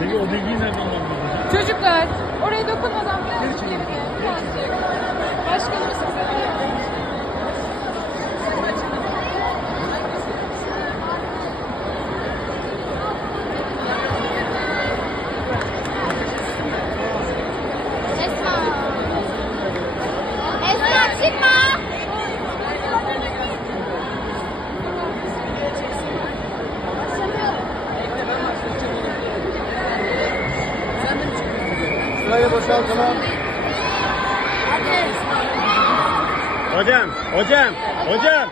Peki o bilgiyi nereden aldın? Çocuklar oraya dokunmadan birazcık geride. Birazcık. Başkanımız Şöyle boşaltalım. Hocam, hocam, hocam.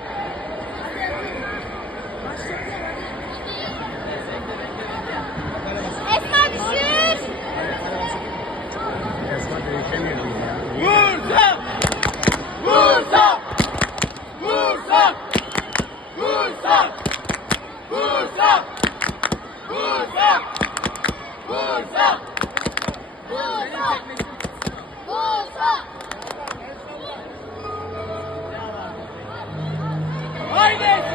Esma düşür. Esma dönüşemiyor. Vursak! Vursak! Vursak! Vursak! Vursak! Vursak! Vursak! Musa! Musa! Haydi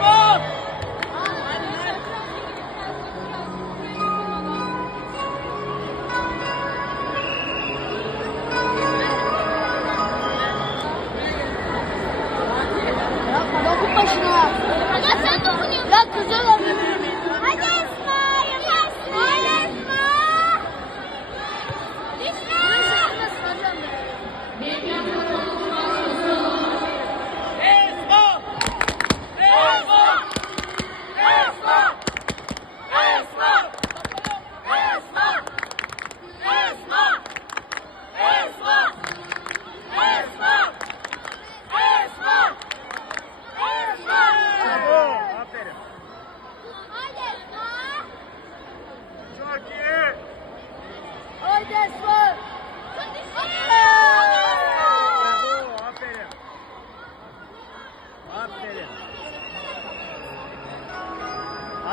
Başına. Ya. Ya kızım.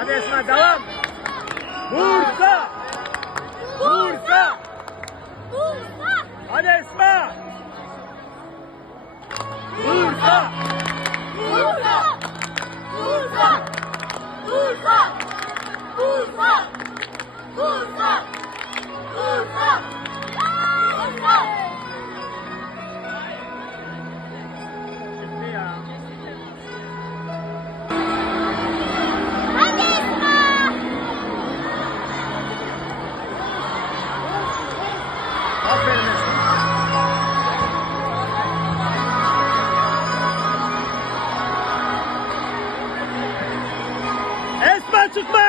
Hadi Esma devam. Bursa. Bursa. Bursa. Hadi Esma. Bursa. Bursa. Aferin Esma.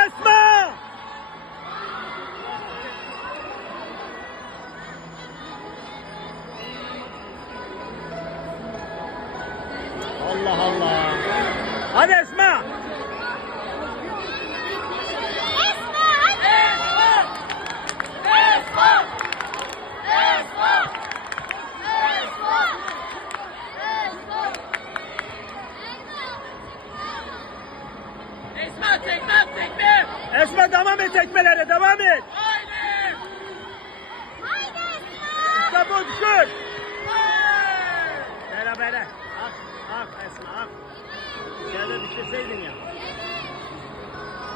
Esma. Allah Allah. Hadi. Esma. Devam et tekmelere devam et. Haydi! Haydi. İşte bu düşür. Berabere. Ak, ak Esma ak. İçeride bitirseydin ya.